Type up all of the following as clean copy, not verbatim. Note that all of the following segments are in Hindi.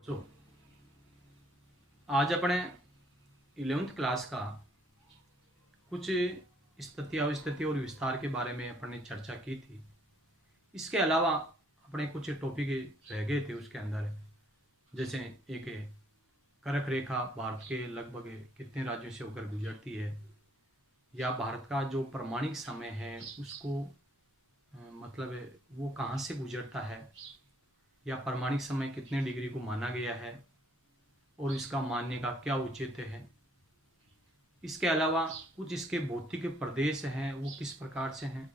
बच्चों, आज अपने 11th क्लास का कुछ स्थिति और विस्तार के बारे में अपने चर्चा की थी। इसके अलावा अपने कुछ टॉपिक रह गए थे उसके अंदर, जैसे एक कर्क रेखा भारत के लगभग कितने राज्यों से होकर गुजरती है, या भारत का जो प्रमाणिक समय है उसको मतलब वो कहाँ से गुजरता है, या प्रमाणिक समय कितने डिग्री को माना गया है और इसका मानने का क्या औचित्य है। इसके अलावा कुछ इसके भौतिक प्रदेश हैं वो किस प्रकार से हैं,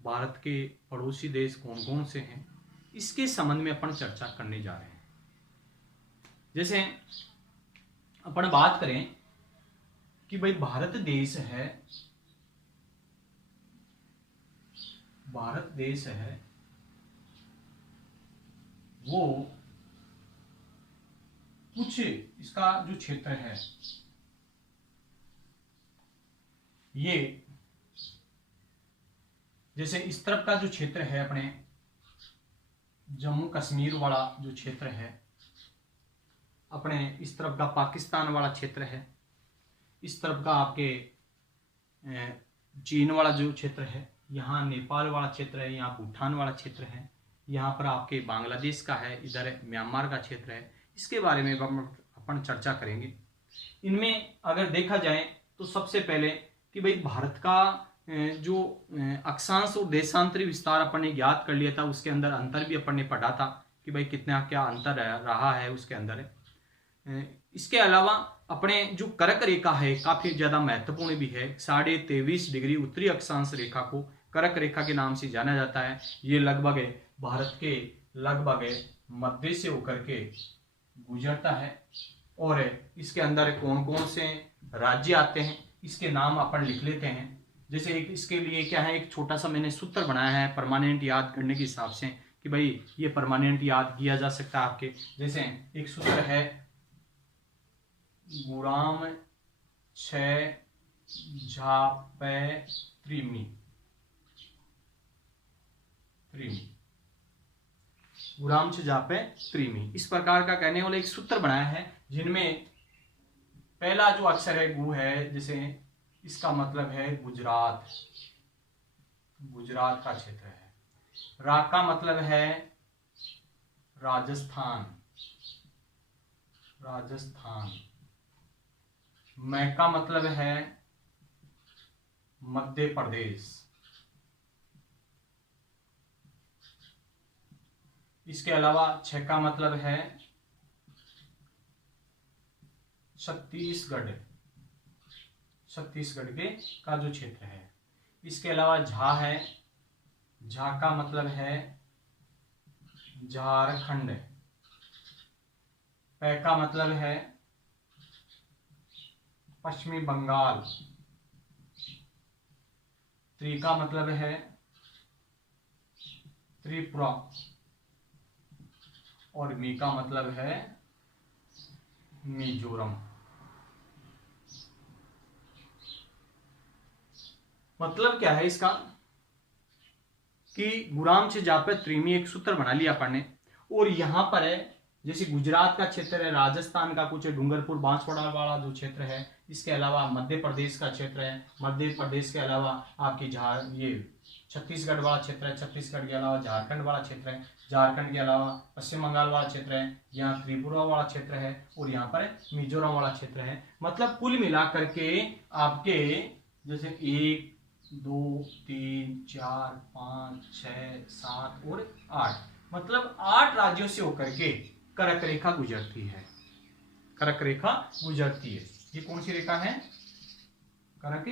भारत के पड़ोसी देश कौन कौन से हैं, इसके संबंध में अपन चर्चा करने जा रहे हैं। जैसे अपन बात करें कि भाई भारत देश है वो कुछ इसका जो क्षेत्र है ये, जैसे इस तरफ का जो क्षेत्र है अपने जम्मू कश्मीर वाला जो क्षेत्र है, अपने इस तरफ का पाकिस्तान वाला क्षेत्र है, इस तरफ का आपके चीन वाला जो क्षेत्र है, यहाँ नेपाल वाला क्षेत्र है, यहाँ भूटान वाला क्षेत्र है, यहाँ पर आपके बांग्लादेश का है, इधर म्यांमार का क्षेत्र है। इसके बारे में अपन चर्चा करेंगे। इनमें अगर देखा जाए तो सबसे पहले कि भाई भारत का जो अक्षांश और देशांतरी विस्तार अपन ने ज्ञात कर लिया था, उसके अंदर अंतर भी अपन ने पढ़ा था कि भाई कितना क्या अंतर रहा है उसके अंदर। इसके अलावा अपने जो कर्क रेखा है काफी ज्यादा महत्वपूर्ण भी है। 23.5 डिग्री उत्तरी अक्षांश रेखा को कर्क रेखा के नाम से जाना जाता है। ये लगभग भारत के लगभग मध्य से होकर के गुजरता है, और इसके अंदर कौन कौन से राज्य आते हैं इसके नाम अपन लिख लेते हैं। जैसे एक इसके लिए क्या है, एक छोटा सा मैंने सूत्र बनाया है परमानेंट याद करने के हिसाब से कि भाई ये परमानेंट याद किया जा सकता है आपके। जैसे एक सूत्र है गुराम छ झापे त्रिमी, गुराम छ झापे त्रिमी, इस प्रकार का कहने वाला एक सूत्र बनाया है, जिनमें पहला जो अक्षर है गु है, जैसे इसका मतलब है गुजरात, गुजरात का क्षेत्र है। रा का मतलब है राजस्थान, राजस्थान। मैं का मतलब है मध्य प्रदेश। इसके अलावा छ का मतलब है छत्तीसगढ़, छत्तीसगढ़ के का जो क्षेत्र है। इसके अलावा झा है, झा का मतलब है झारखंड। पै का मतलब है पश्चिमी बंगाल। त्रि का मतलब है त्रिपुरा, और मी का मतलब है मिजोरम। मतलब क्या है इसका कि गुराम से जापे त्रिमी एक सूत्र बना लिया अपन ने, और यहां पर है जैसे गुजरात का क्षेत्र है, राजस्थान का कुछ डूंगरपुर बांसवाड़ा वाला जो क्षेत्र है, इसके अलावा मध्य प्रदेश का क्षेत्र है, मध्य प्रदेश के अलावा आपकी ये छत्तीसगढ़ वाला क्षेत्र है, छत्तीसगढ़ के अलावा झारखंड वाला क्षेत्र है, झारखंड के अलावा पश्चिम बंगाल वाला क्षेत्र है, यहाँ त्रिपुरा वाला क्षेत्र है, और यहाँ पर मिजोरम वाला क्षेत्र है। मतलब कुल मिलाकर के आपके जैसे 1 2 3 4 5 6 7 और 8, मतलब 8 राज्यों से होकर के कर्क रेखा गुजरती है, कर्क रेखा गुजरती है। ये कौन सी रेखा है? कर्क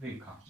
रेखा।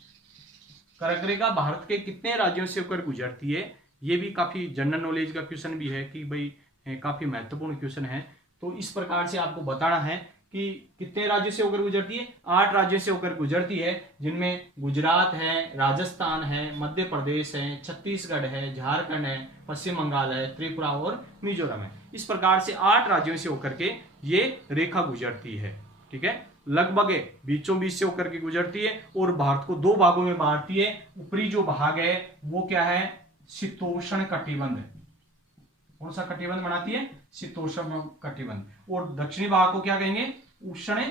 कर्क रेखा भारत के कितने राज्यों से होकर गुजरती है, ये भी काफी जनरल नॉलेज का क्वेश्चन भी है कि भाई काफी महत्वपूर्ण क्वेश्चन है। तो इस प्रकार से आपको बताना है कि कितने राज्यों से होकर गुजरती है। 8 राज्यों से होकर गुजरती है, जिनमें गुजरात है, राजस्थान है, मध्य प्रदेश है, छत्तीसगढ़ है, झारखंड है, पश्चिम बंगाल है, त्रिपुरा और मिजोरम है। इस प्रकार से 8 राज्यों से होकर के ये रेखा गुजरती है। ठीक है, लगभग बीचों बीच से होकर के गुजरती है, और भारत को 2 भागों में बांटती है। ऊपरी जो भाग है वो क्या है? शीतोष्ण कटिबंध, कौन सा कटिबंध बनाती है? शीतोष्ण कटिबंध। और दक्षिणी भाग को क्या कहेंगे? उष्ण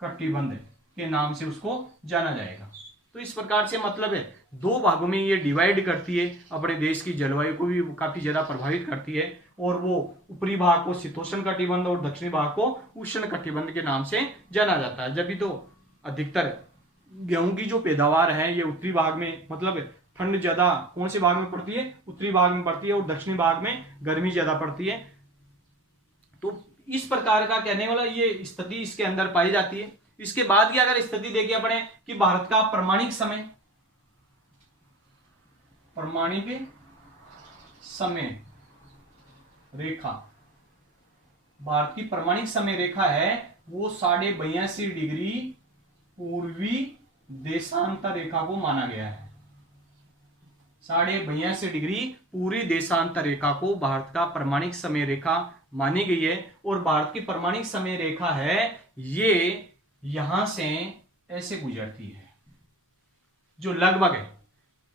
कटिबंध के नाम से उसको जाना जाएगा। तो इस प्रकार से मतलब है दो भागों में ये डिवाइड करती है, अपने देश की जलवायु को भी काफी ज्यादा प्रभावित करती है। और वो ऊपरी भाग को शीतोष्ण कटिबंध और दक्षिणी भाग को उष्ण कटिबंध के नाम से जाना जाता है। जब भी तो अधिकतर गेहूं की जो पैदावार है ये उत्तरी भाग में, मतलब ठंड ज्यादा कौन से भाग में पड़ती है? उत्तरी भाग में पड़ती है, और दक्षिणी भाग में गर्मी ज्यादा पड़ती है। तो इस प्रकार का कहने वाला ये स्थिति इसके अंदर पाई जाती है। इसके बाद की अगर स्थिति देखें अपने कि भारत का प्रमाणिक समय रेखा, भारत की प्रमाणिक समय रेखा है वो 82.5 डिग्री पूर्वी देशांतर रेखा को माना गया है। 82.5 डिग्री पूरी देशांतर रेखा को भारत का प्रमाणिक समय रेखा मानी गई है। और भारत की प्रमाणिक समय रेखा है ये यहां से ऐसे गुजरती है, जो लगभग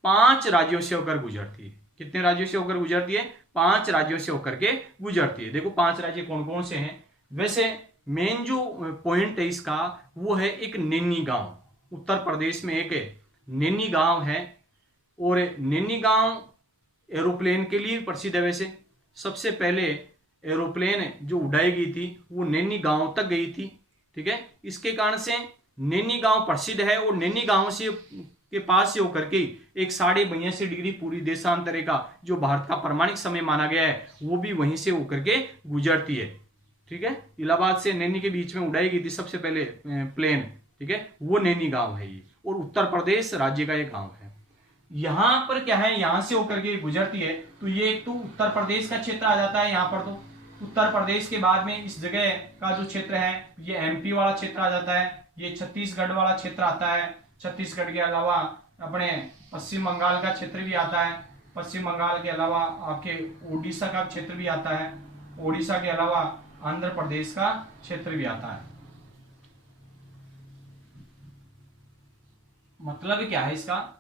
5 राज्यों से होकर गुजरती है। कितने राज्यों से होकर गुजरती है? 5 राज्यों से होकर के गुजरती है। देखो 5 राज्य कौन कौन से हैं। वैसे मेन जो पॉइंट है इसका वो है एक नैनी गांव, उत्तर प्रदेश में एक नैनी गांव है। और नैनी गांव एरोप्लेन के लिए प्रसिद्ध है। वैसे सबसे पहले एरोप्लेन जो उड़ाई गई थी वो नैनी गांव तक गई थी, ठीक है। इसके कारण से नैनी गांव प्रसिद्ध है। और नैनी गांव से के पास से होकर के एक 82.5 डिग्री पूरी देशांतर रेखा जो भारत का प्रमाणिक समय माना गया है वो भी वहीं से होकर के गुजरती है, ठीक है। इलाहाबाद से नैनी के बीच में उड़ाई गई थी सबसे पहले प्लेन, ठीक है, वो नैनी गांव है ये। और उत्तर प्रदेश राज्य का एक गांव है। यहां पर क्या है, यहां से होकर के गुजरती है तो ये एक तो उत्तर प्रदेश का क्षेत्र आ जाता है। यहाँ पर तो उत्तर प्रदेश के बाद में इस जगह का जो क्षेत्र है ये एमपी वाला क्षेत्र आ जाता है, ये छत्तीसगढ़ वाला क्षेत्र आता है। छत्तीसगढ़ के अलावा अपने पश्चिम बंगाल का क्षेत्र भी आता है। पश्चिम बंगाल के अलावा आपके उड़ीसा का क्षेत्र भी आता है। उड़ीसा के अलावा आंध्र प्रदेश का क्षेत्र भी आता है। मतलब क्या है इसका,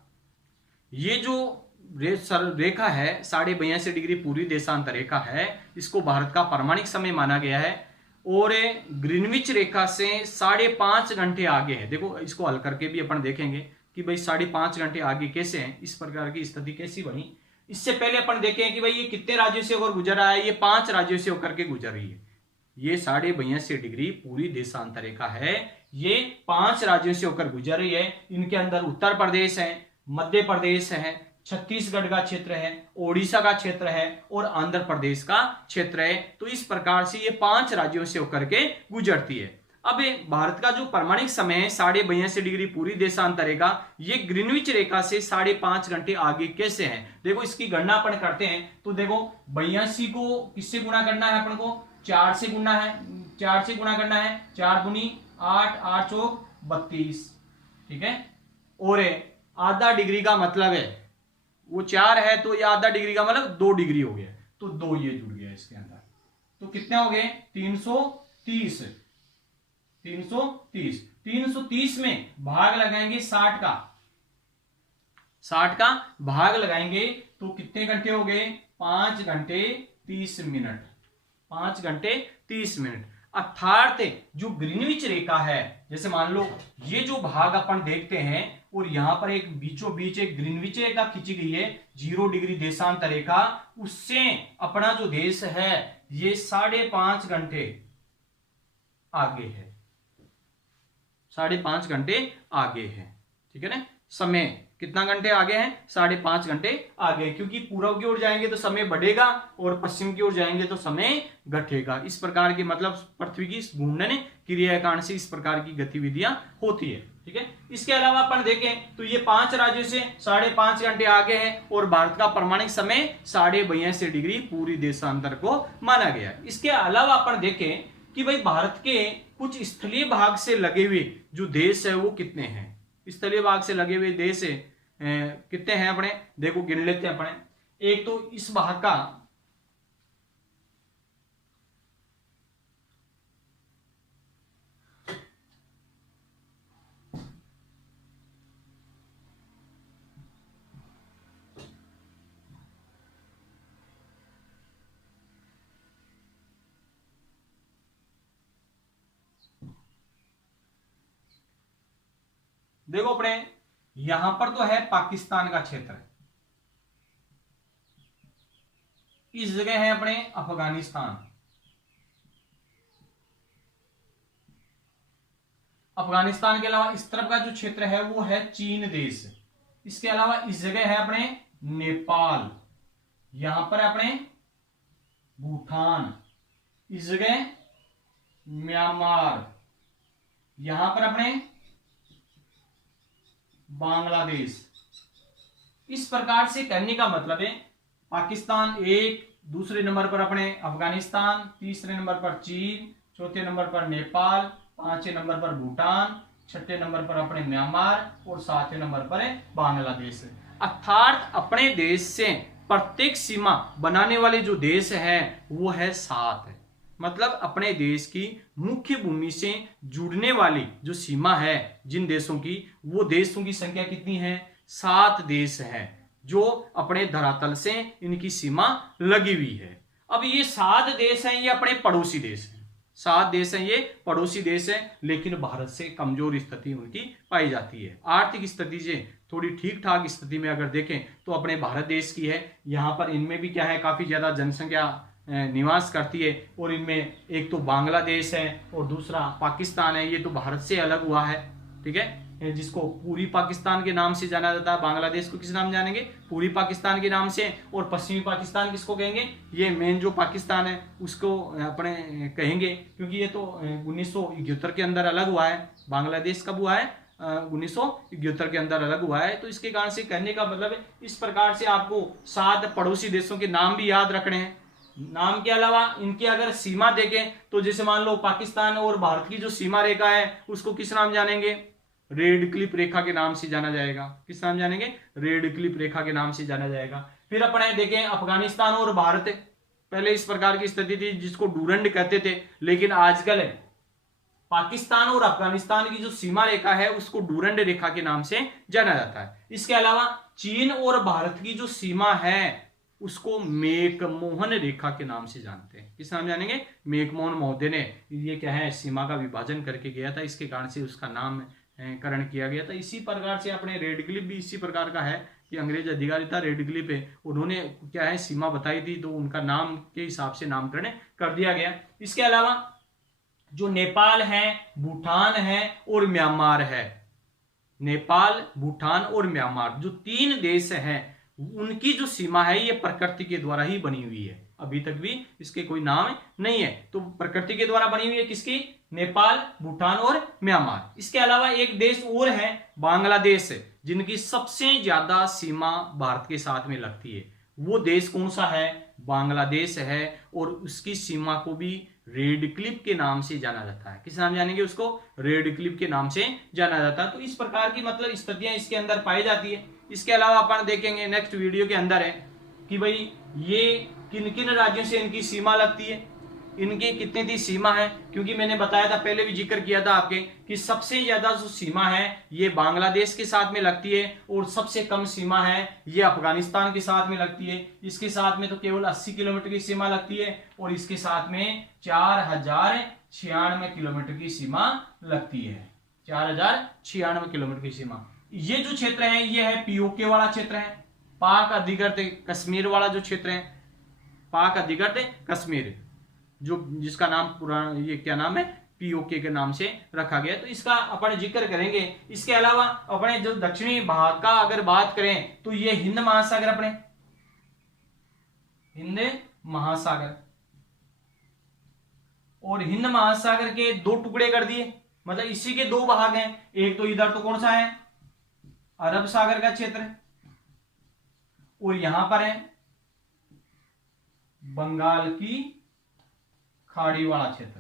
ये जो रेखा है 82.5 डिग्री पूरी देशांतर रेखा है, इसको भारत का प्रमाणिक समय माना गया है। और ग्रीनविच रेखा से 5.5 घंटे आगे है। देखो इसको हल करके भी अपन देखेंगे कि भाई 5.5 घंटे आगे कैसे हैं, इस प्रकार की स्थिति कैसी बनी। इससे पहले अपन देखें कि भाई ये कितने राज्यों से होकर गुजर रहा है। ये 5 राज्यों से होकर के गुजर रही है। ये 82.5 डिग्री पूरी देशांतर रेखा है, ये 5 राज्यों से होकर गुजर रही है। इनके अंदर उत्तर प्रदेश है, मध्य प्रदेश है, छत्तीसगढ़ का क्षेत्र है, ओडिशा का क्षेत्र है और आंध्र प्रदेश का क्षेत्र है। तो इस प्रकार से ये 5 राज्यों से होकर के गुजरती है। अब भारत का जो प्रमाणिक समय है 82.5 डिग्री पूरी देशांतर रेखा, ये ग्रीनविच रेखा से 5.5 घंटे आगे कैसे है। देखो इसकी गणना अपन करते हैं तो देखो 82 को किससे गुणा करना है अपन को? 4 से गुणा है, 4 से गुणा करना है। 4 दूनी 8, 8 चौक 32, ठीक है। और आधा डिग्री का मतलब है वो 4 है तो ये आधा डिग्री का मतलब 2 डिग्री हो गया, तो 2 ये जुड़ गया इसके अंदर। तो कितने हो गए? 330। 330 में भाग लगाएंगे 60 का, 60 का भाग लगाएंगे तो कितने घंटे हो गए? 5 घंटे 30 मिनट। 5 घंटे 30 मिनट। अर्थात जो ग्रीनविच रेखा है, जैसे मान लो ये जो भाग अपन देखते हैं और यहां पर एक बीचों बीच एक ग्रीनविच रेखा खींची गई है 0 डिग्री देशांतर रेखा, उससे अपना जो देश है ये 5.5 घंटे आगे है। 5.5 घंटे आगे है, ठीक है ना। समय कितना घंटे आगे है? 5.5 घंटे आगे, क्योंकि पूर्व की ओर जाएंगे तो समय बढ़ेगा और पश्चिम की ओर जाएंगे तो समय घटेगा। इस प्रकार की मतलब पृथ्वी की घूर्णन क्रिया के कारण से इस प्रकार की गतिविधियां होती है, ठीक है। इसके अलावा अपन देखें तो ये 5 राज्यों से 5.5 घंटे आगे है और भारत का प्रमाणिक समय 82.5 डिग्री पूरी देशांतर को माना गया। इसके अलावा अपन देखें कि भाई भारत के कुछ स्थलीय भाग से लगे हुए जो देश है वो कितने हैं। स्थलीय भाग से लगे हुए देश कितने हैं अपने, देखो गिन लेते हैं अपने। एक तो इस भाग का देखो अपने यहां पर तो है पाकिस्तान का क्षेत्र, इस जगह है अपने अफगानिस्तान, अफगानिस्तान के अलावा इस तरफ का जो क्षेत्र है वो है चीन देश, इसके अलावा इस जगह है अपने नेपाल, यहां पर अपने भूटान, इस जगह म्यांमार, यहां पर अपने बांग्लादेश। इस प्रकार से करने का मतलब है पाकिस्तान एक, दूसरे नंबर पर अपने अफगानिस्तान, तीसरे नंबर पर चीन, चौथे नंबर पर नेपाल, पांचवें नंबर पर भूटान, छठे नंबर पर अपने म्यांमार और सातवें नंबर पर है बांग्लादेश। अर्थात अपने देश से प्रत्येक सीमा बनाने वाले जो देश है वो है 7। मतलब अपने देश की मुख्य भूमि से जुड़ने वाली जो सीमा है जिन देशों की, वो देशों की संख्या कितनी है? 7 देश है जो अपने धरातल से इनकी सीमा लगी हुई है। अब ये 7 देश हैं, ये अपने पड़ोसी देश हैं, 7 देश हैं, ये पड़ोसी देश हैं, लेकिन भारत से कमजोर स्थिति उनकी पाई जाती है। आर्थिक स्थिति से थोड़ी ठीक ठाक स्थिति में अगर देखें तो अपने भारत देश की है। यहाँ पर इनमें भी क्या है, काफी ज्यादा जनसंख्या निवास करती है, और इनमें एक तो बांग्लादेश है और दूसरा पाकिस्तान है। ये तो भारत से अलग हुआ है, ठीक है, जिसको पूरी पाकिस्तान के नाम से जाना जाता है। बांग्लादेश को किस नाम जानेंगे? पूरी पाकिस्तान के नाम से। और पश्चिमी पाकिस्तान किसको कहेंगे? ये मेन जो पाकिस्तान है उसको अपने कहेंगे, क्योंकि ये तो 1971 के अंदर अलग हुआ है। बांग्लादेश कब हुआ है? 1971 के अंदर अलग हुआ है। तो इसके कारण से कहने का मतलब है, इस प्रकार से आपको 7 पड़ोसी देशों के नाम भी याद रखने हैं। नाम के अलावा इनकी अगर सीमा देखें तो जैसे मान लो पाकिस्तान और भारत की जो सीमा रेखा है उसको किस नाम जानेंगे? रेड क्लिप रेखा के नाम से जाना जाएगा। किस नाम जानेंगे? रेड क्लिप रेखा के नाम से जाना जाएगा। फिर अपने देखें अफगानिस्तान और भारत, पहले इस प्रकार की स्थिति थी जिसको डूरंड कहते थे, लेकिन आजकल पाकिस्तान और अफगानिस्तान की जो सीमा रेखा है उसको डूरंड रेखा के नाम से जाना जाता है। इसके अलावा चीन और भारत की जो सीमा है उसको मेकमोहन रेखा के नाम से जानते हैं। किस नाम जानेंगे? मेकमोहन महोदय ने ये क्या है, सीमा का विभाजन करके गया था, इसके कारण से उसका नाम करण किया गया था। इसी प्रकार से अपने रेड क्लिप भी इसी प्रकार का है कि अंग्रेज अधिकारी था रेड क्लिप है, उन्होंने क्या है सीमा बताई थी तो उनका नाम के हिसाब से नामकरण कर दिया गया। इसके अलावा जो नेपाल है, भूटान है और म्यांमार है, नेपाल, भूटान और म्यांमार जो 3 देश हैं, उनकी जो सीमा है ये प्रकृति के द्वारा ही बनी हुई है। अभी तक भी इसके कोई नाम नहीं है, तो प्रकृति के द्वारा बनी हुई है। किसकी? नेपाल, भूटान और म्यांमार। इसके अलावा एक देश और है बांग्लादेश, जिनकी सबसे ज्यादा सीमा भारत के साथ में लगती है। वो देश कौन सा है? बांग्लादेश है, और उसकी सीमा को भी रेड क्लिप के नाम से जाना जाता है। किस नाम जानेंगे उसको? रेड क्लिप के नाम से जाना जाता है। तो इस प्रकार की मतलब स्थितियां इसके अंदर पाई जाती है। इसके अलावा अपन देखेंगे नेक्स्ट वीडियो के अंदर है कि भाई ये किन किन राज्यों से इनकी सीमा लगती है, इनकी कितनी दी सीमा है। क्योंकि मैंने बताया था, पहले भी जिक्र किया था आपके, कि सबसे ज्यादा जो सीमा है ये बांग्लादेश के साथ में लगती है, और सबसे कम सीमा है ये अफगानिस्तान के साथ में लगती है। इसके साथ में तो केवल 80 किलोमीटर की सीमा लगती है, और इसके साथ में 4096 किलोमीटर की सीमा लगती है। 4096 किलोमीटर की सीमा। ये जो क्षेत्र है ये है पीओके वाला क्षेत्र है, पाक अधिकृत कश्मीर वाला जो क्षेत्र है, पाक अधिकृत कश्मीर, जो जिसका नाम पुराना ये क्या नाम है? पीओके के नाम से रखा गया। तो इसका अपन जिक्र करेंगे। इसके अलावा अपने जो दक्षिणी भाग का अगर बात करें तो ये हिंद महासागर, अपने हिंद महासागर, और हिंद महासागर के 2 टुकड़े कर दिए, मतलब इसी के 2 भाग हैं। एक तो इधर तो कौन सा है? अरब सागर का क्षेत्र, और यहां पर है बंगाल की खाड़ी वाला क्षेत्र,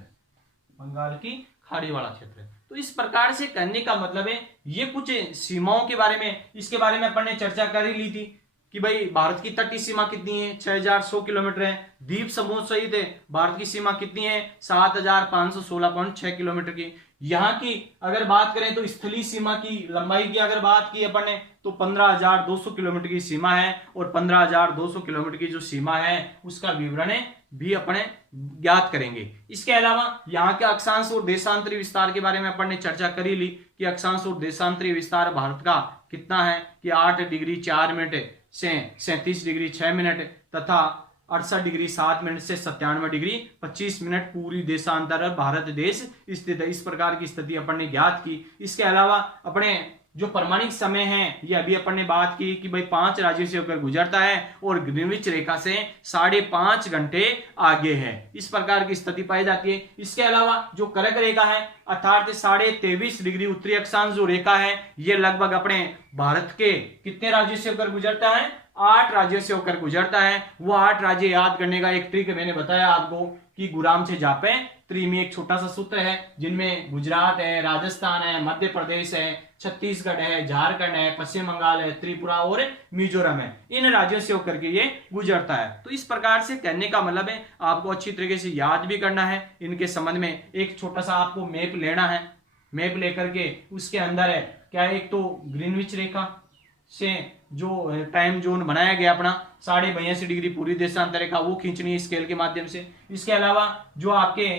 बंगाल की खाड़ी वाला क्षेत्र। तो इस प्रकार से करने का मतलब है, ये कुछ सीमाओं के बारे में, इसके बारे में अपन ने चर्चा कर ही ली थी कि भाई भारत की तटीय सीमा कितनी है? 6100 किलोमीटर है। द्वीप समूह सहित है भारत की सीमा कितनी है? 7516.6 किलोमीटर की। यहाँ की अगर बात करें तो स्थलीय सीमा की लंबाई की अगर बात की अपन ने तो 15,200 किलोमीटर की सीमा है, और 15,200 किलोमीटर की जो सीमा है उसका विवरण भी अपने ज्ञात करेंगे। इसके अलावा यहाँ के अक्षांश और देशांतरी विस्तार के बारे में अपन ने चर्चा करी ली कि अक्षांश और देशांतरी विस्तार भारत का कितना है कि 8 डिग्री 4 मिनट से 37 डिग्री 6 मिनट तथा 68 डिग्री 7 मिनट से 97 डिग्री 25 मिनट पूरी देशांतर भारत देश स्थित है। इस प्रकार की स्थिति अपन ने ज्ञात की। इसके अलावा अपने जो प्रमाणिक समय है ये अभी अपन ने बात की कि भाई 5 राज्यों से होकर गुजरता है और ग्रीनविच रेखा से 5.5 घंटे आगे है। इस प्रकार की स्थिति पाई जाती है। इसके अलावा जो कर्क रेखा है अर्थात 23.5 डिग्री उत्तरी अक्षांश जो रेखा है ये लगभग अपने भारत के कितने राज्यों से होकर गुजरता है, 8 राज्यों से होकर गुजरता है। वो 8 राज्य याद करने का एक ट्रिक मैंने बताया आपको कि गुराम से जापे त्रिमी एक छोटा सा सूत्र है जिनमें गुजरात है, राजस्थान है, मध्य प्रदेश है, छत्तीसगढ़ है, झारखंड है, पश्चिम बंगाल है, त्रिपुरा और मिजोरम है। इन राज्यों से होकर के ये गुजरता है। तो इस प्रकार से कहने का मतलब है आपको अच्छी तरीके से याद भी करना है। इनके संबंध में एक छोटा सा आपको मैप लेना है। मैप लेकर के उसके अंदर है क्या, एक तो ग्रीनविच रेखा से जो टाइम जोन बनाया गया अपना 82.5 डिग्री पूरी देशांतर रेखा वो खींचनी है स्केल के माध्यम से। इसके अलावा जो आपके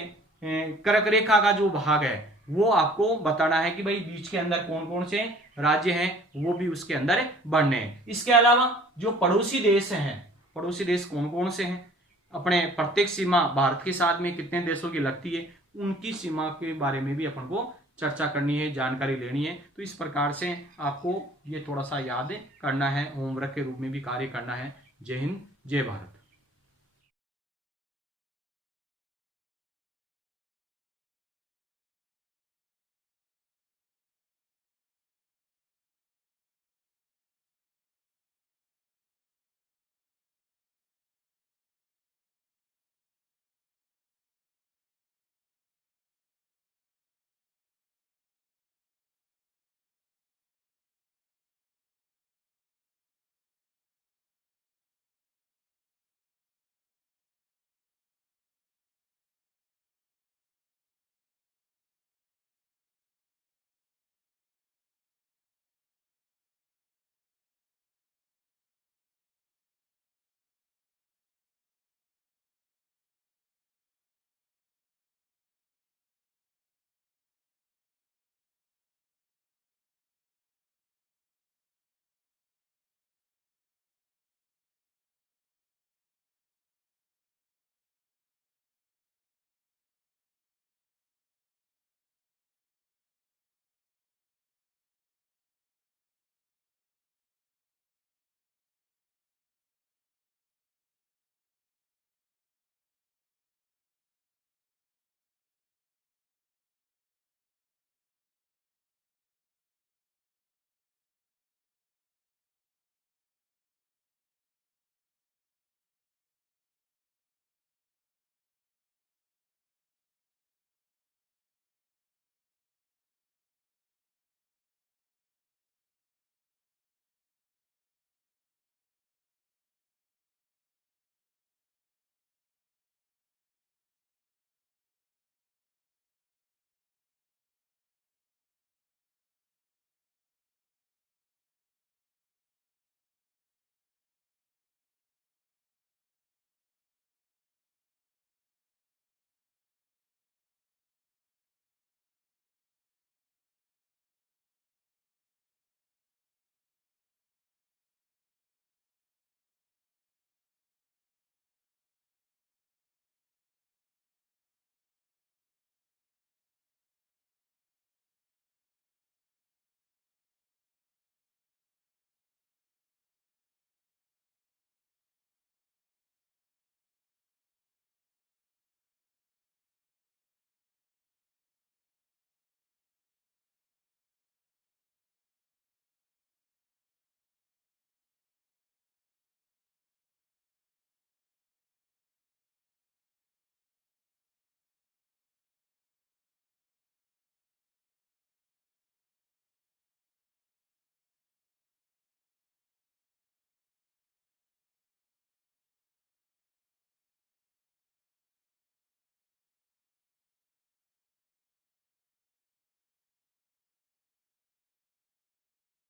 कर्क रेखा का जो भाग है वो आपको बताना है कि भाई बीच के अंदर कौन कौन से राज्य हैं वो भी उसके अंदर बढ़ने हैं। इसके अलावा जो पड़ोसी देश हैं, पड़ोसी देश कौन कौन से हैं, अपने प्रत्येक सीमा भारत के साथ में कितने देशों की लगती है, उनकी सीमा के बारे में भी अपन को चर्चा करनी है, जानकारी लेनी है। तो इस प्रकार से आपको ये थोड़ा सा याद करना है, होमवर्क के रूप में भी कार्य करना है। जय हिंद, जय भारत।